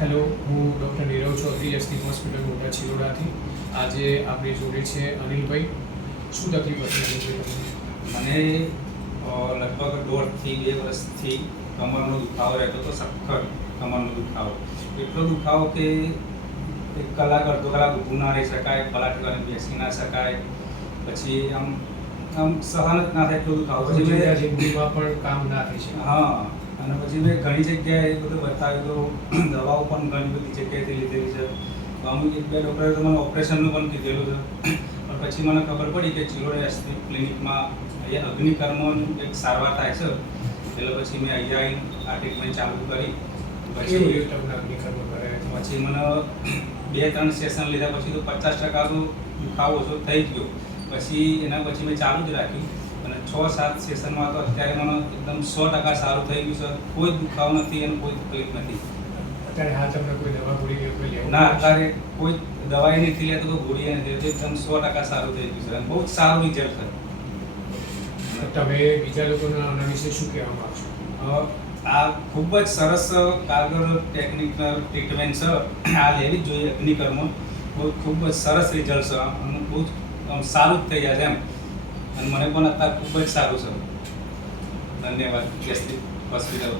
Hello, હું doctor Nirav Chaudhary ST hospital મોટા ચિલોડાથી. આજે આપણી જોડે છે અનિલભાઈ. શું તકલીફ હતી અનિલભાઈ તમને? મને લગભગ 1.5 થી 2 વર્ષથી કમરનો દુખાવો રહેતો હતો, સખત કમરનો દુખાવો. એટલો દુખાવો કે 1 કલાક અડધો કલાક ઊભું ના રહી શકાય, પલાઠી વાળીને બેસી ના શકાય. પછી આમ સહન જ ના થાય એટલો દુખાવો. પછી રોજિંદા જિંદગીમાં પણ કામ ના થઈ શકે. હા, અને પછી મેં ઘણી જગ્યાએ બધું બતાવ્યું તો દવાઓ પણ ઘણી બધી જગ્યાએથી લીધેલી છે. અમુક 1-2 ડૉક્ટરે તો મને ઓપરેશનનું પણ કીધેલું છે. પણ પછી મને ખબર પડી કે ચિલોડા એસટી ક્લિનિકમાં અહીંયા અગ્નિકર્મની એક સારવાર થાય છે. એટલે પછી મેં અહીંયા આવીને આ ટ્રીટમેન્ટ ચાલુ કરી. પછી તમને અગ્નિકર્મ કરે પછી મને 2-3 સેશન લીધા પછી તો 50% તો દુખાવો ઓછો થઈ ગયો. પછી એના પછી મેં ચાલુ જ રાખ્યું અને 6-7 સેશનમાં તો અત્યારે મને એકદમ 100% સારું થઈ ગયું છે. કોઈ દુખાવો નથી અને કોઈ તકલીફ નથી. અત્યારે હા તમને કોઈ દવા ગોળી કે કોઈ લેવું ના, અત્યારે કોઈ દવાઈ નથી લેતો, કોઈ ગોળી નથી લેતો. એકદમ 100% સારું થઈ ગયું છે અને બહુ જ સારું રિઝલ્ટ છે. તમે બીજા લોકોના આના વિશે શું કહેવા માંગશો? આ ખૂબ જ સરસ કારગર ટેકનિકલ ટ્રીટમેન્ટ છે. આ લેવી જ જોઈએ અગ્નિકર્મ. ખૂબ જ સરસ રિઝલ્ટ છે અને બહુ જ સારું જ થઈ જશે એમ. અને મને પણ અત્યારે ખૂબ જ સારું છે. ધન્યવાદ એસટી હોસ્પિટલ.